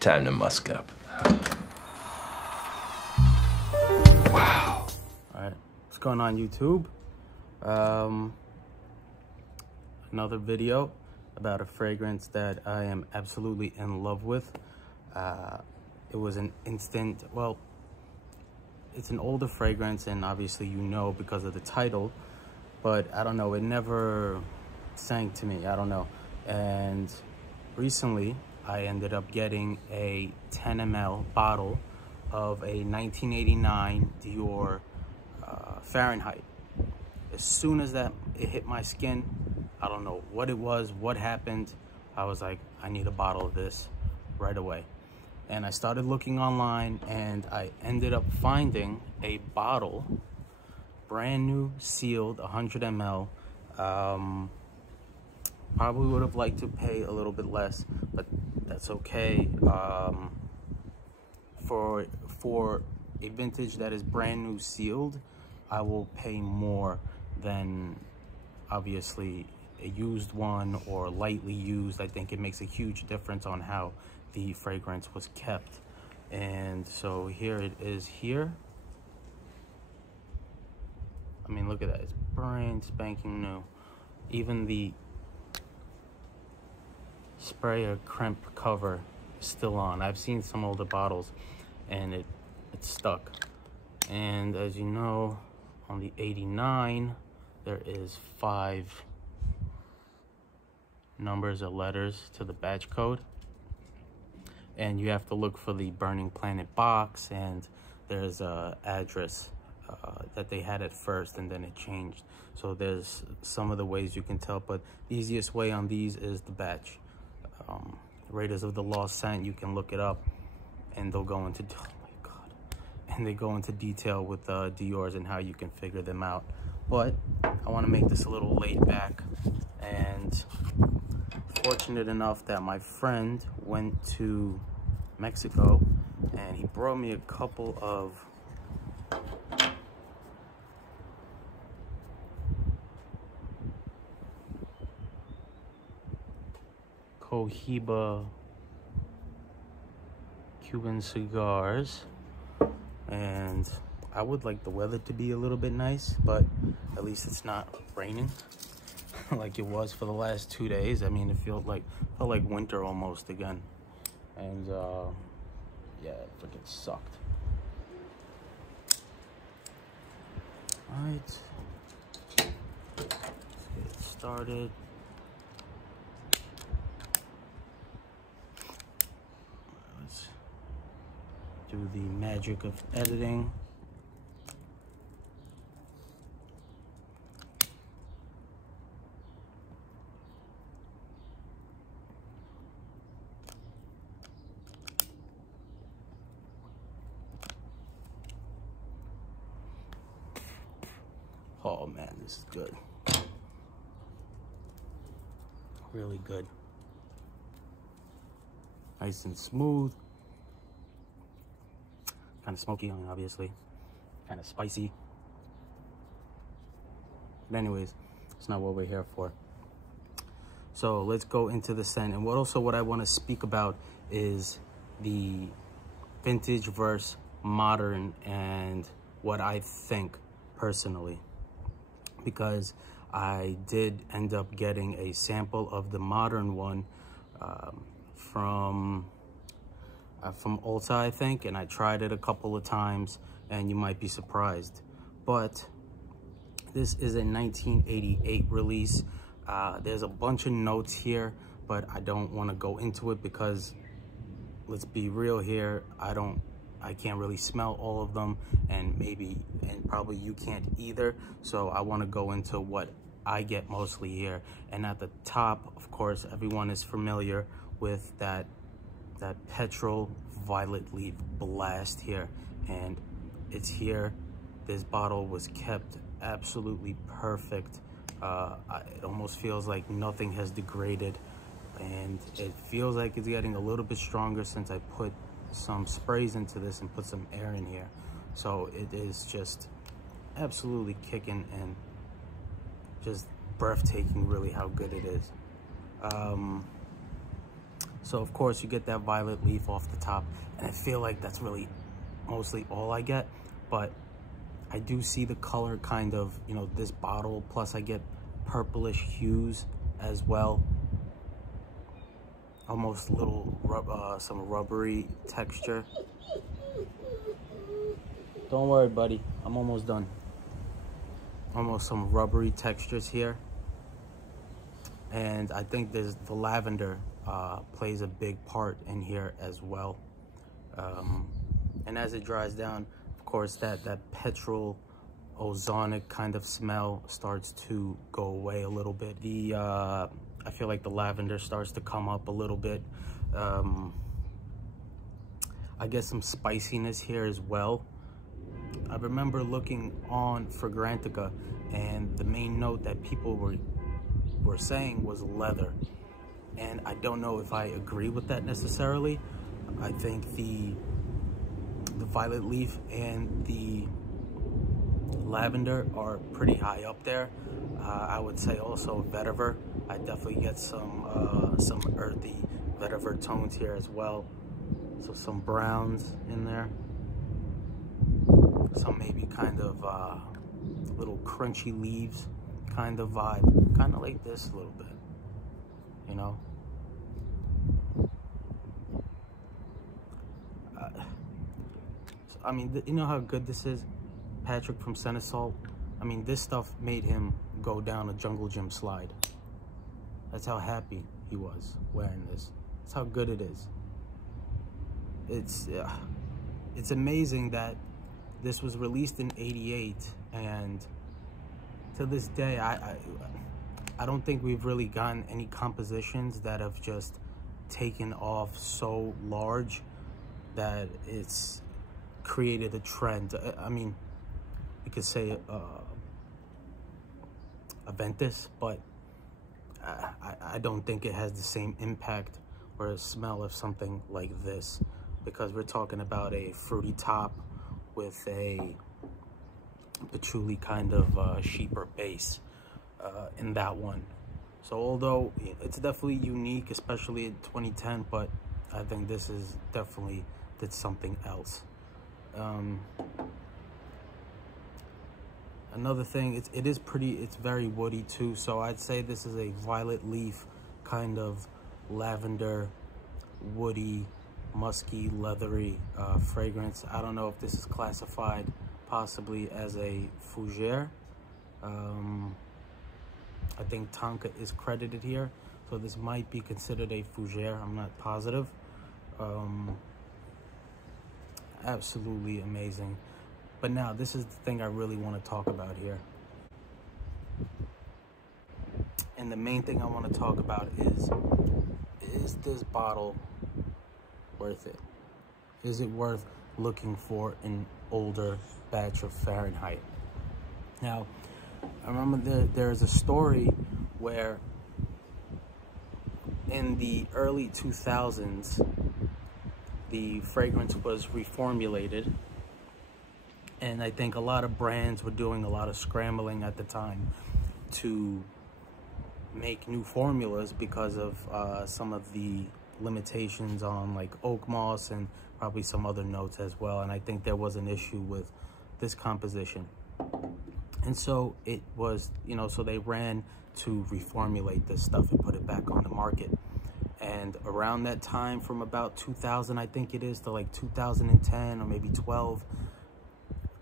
Time to musk up. Wow. All right, what's going on YouTube? Another video about a fragrance that I am absolutely in love with. It was an instant, well, it's an older fragrance, and obviously you know because of the title, but I don't know, it never sang to me, I don't know. And recently I ended up getting a 10 ml bottle of a 1989 Dior Fahrenheit. As soon as it hit my skin, I don't know what it was, what happened, I was like, I need a bottle of this right away. And I started looking online, and I ended up finding a bottle, brand new, sealed, 100 ml. Probably would have liked to pay a little bit less, but that's okay. For a vintage that is brand new sealed, I will pay more than obviously a used one or lightly used. I think it makes a huge difference on how the fragrance was kept. And so here it is here. I mean, look at that, it's brand spanking new. Even the spray or crimp cover is still on. I've seen some older bottles and it's stuck. And as you know, on the 89 there is 5 numbers or letters to the batch code, and you have to look for the Burning Planet box, and there's a address that they had at first and then it changed. So there's some of the ways you can tell, but the easiest way on these is the batch. Raiders of the Lost Scent, you can look it up and they'll go into, oh my god, and they go into detail with Dior's and how you can figure them out. But I want to make this a little laid back, and fortunate enough that my friend went to Mexico and he brought me a couple of Cohiba Cuban cigars, and I would like the weather to be a little bit nice, but at least it's not raining like it was for the last 2 days. I mean, it felt like winter almost again, and yeah, it freaking sucked. All right, let's get it started. Let's do the magic of editing. Oh man, this is good. Really good. Nice and smooth. Kind of smoky, obviously. Kind of spicy. But anyways, it's not what we're here for. So let's go into the scent. And what I want to speak about is the vintage versus modern, and what I think personally. Because I did end up getting a sample of the modern one from Ulta, I think, and I tried it a couple of times, and you might be surprised. But this is a 1988 release. There's a bunch of notes here, but I don't want to go into it because, let's be real here, I can't really smell all of them, and probably you can't either. So I want to go into what I get mostly here. And at the top, of course, everyone is familiar with that petrol violet leaf blast here, and it's here. This bottle was kept absolutely perfect. It almost feels like nothing has degraded, and it feels like it's getting a little bit stronger since I put some sprays into this and put some air in here. So it is just absolutely kicking, and just breathtaking really how good it is. So of course you get that violet leaf off the top, and I feel like that's really mostly all I get, but I do see the color kind of, you know, this bottle, plus I get purplish hues as well. Almost a little some rubbery texture. Don't worry, buddy, I'm almost done. Almost some rubbery textures here. And I think there's the lavender plays a big part in here as well. And as it dries down, of course, that petrol ozonic kind of smell starts to go away a little bit. I feel like the lavender starts to come up a little bit. I get some spiciness here as well. I remember looking on Fragrantica, and the main note that people were saying was leather. And I don't know if I agree with that necessarily. I think the violet leaf and the lavender are pretty high up there. I would say also vetiver. I definitely get some earthy vetiver tones here as well. So some browns in there. Some maybe kind of little crunchy leaves kind of vibe. Kind of like this a little bit, you know? I mean, you know how good this is? Patrick from Senesalt. I mean, this stuff made him go down a jungle gym slide. That's how happy he was wearing this. That's how good it is. It's amazing that this was released in '88, and to this day, I don't think we've really gotten any compositions that have just taken off so large that it's created a trend. I mean, you could say Aventus, but I don't think it has the same impact or a smell of something like this, because we're talking about a fruity top with a patchouli kind of sheeper base in that one. So although it's definitely unique, especially in 2010, but I think this is definitely did something else. Another thing, it's very woody too, so I'd say this is a violet leaf kind of lavender, woody, musky, leathery fragrance. I don't know if this is classified possibly as a fougere. I think Tonka is credited here, so this might be considered a fougere. I'm not positive. Absolutely amazing. But now, this is the thing I really want to talk about here. And the main thing I want to talk about is this bottle worth it? Is it worth looking for an older batch of Fahrenheit? Now, I remember there's a story where in the early 2000s, the fragrance was reformulated, and I think a lot of brands were doing a lot of scrambling at the time to make new formulas because of some of the limitations on like oak moss and probably some other notes as well. And I think there was an issue with this composition. And so it was, you know, so they ran to reformulate this stuff and put it back on the market. And around that time, from about 2000, I think it is, to like 2010 or maybe 12,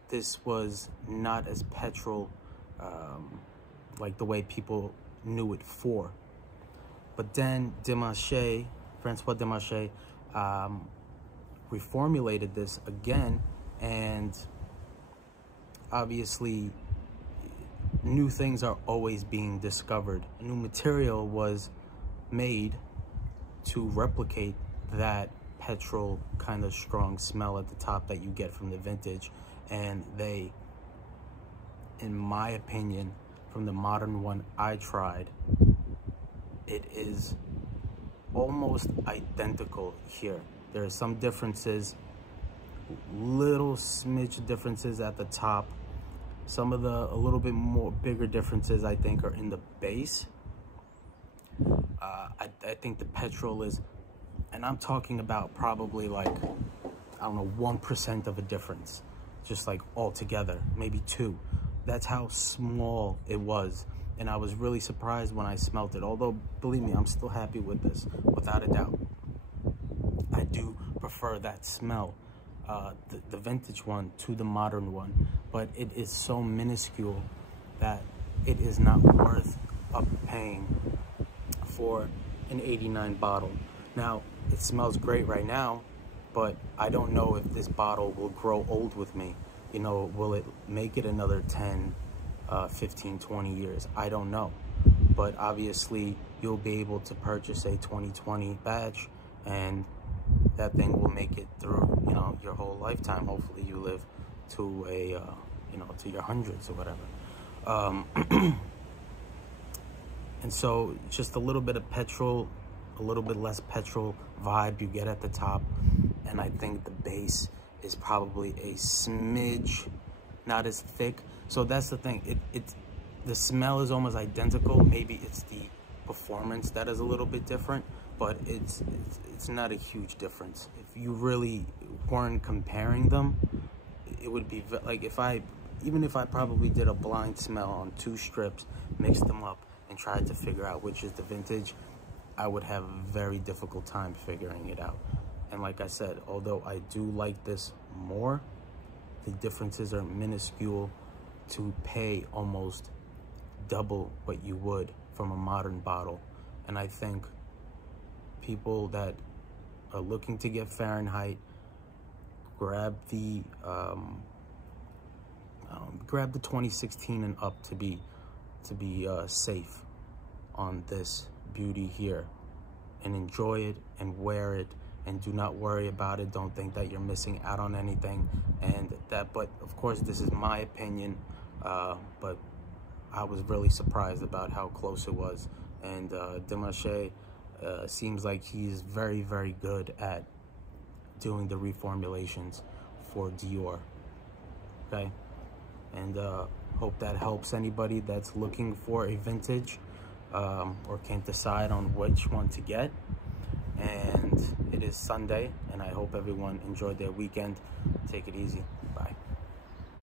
this was not as petrol like the way people knew it for. But then Francois Demachet reformulated this again, and obviously new things are always being discovered. A new material was made to replicate that petrol kind of strong smell at the top that you get from the vintage, and they, in my opinion, from the modern one I tried, it is almost identical here. There are some differences, little smidge differences at the top. Some of the a little bit more bigger differences I think are in the base. I think the petrol is And I'm talking about probably like, I don't know, 1% of a difference, just like all together, maybe 2. That's how small it was. And I was really surprised when I smelt it. Although, believe me, I'm still happy with this, without a doubt. I do prefer that smell, the vintage one to the modern one. But it is so minuscule that it is not worth paying for an 89 bottle. Now, it smells great right now, but I don't know if this bottle will grow old with me. You know, will it make it another 10, 15, 20 years? I don't know. But obviously, you'll be able to purchase a 2020 batch, and that thing will make it through, you know, your whole lifetime. Hopefully, you live to a, you know, to your hundreds or whatever. And so, just a little bit of petrol, a little bit less petrol vibe you get at the top, and I think the base is probably a smidge not as thick. So that's the thing. The smell is almost identical. Maybe it's the performance that is a little bit different, but it's not a huge difference. If you really weren't comparing them, it would be like even if I probably did a blind smell on 2 strips, mixed them up, and tried to figure out which is the vintage, I would have a very difficult time figuring it out. And like I said, although I do like this more, the differences are minuscule to pay almost double what you would from a modern bottle. And I think people that are looking to get Fahrenheit, grab the 2016 and up to be safe on this beauty here, and enjoy it and wear it, and do not worry about it. Don't think that you're missing out on anything. And that, but of course, this is my opinion, but I was really surprised about how close it was. And Dimash seems like he's very, very good at doing the reformulations for Dior. Okay, and hope that helps anybody that's looking for a vintage, or can't decide on which one to get. And it is Sunday, and I hope everyone enjoyed their weekend. Take it easy. Bye.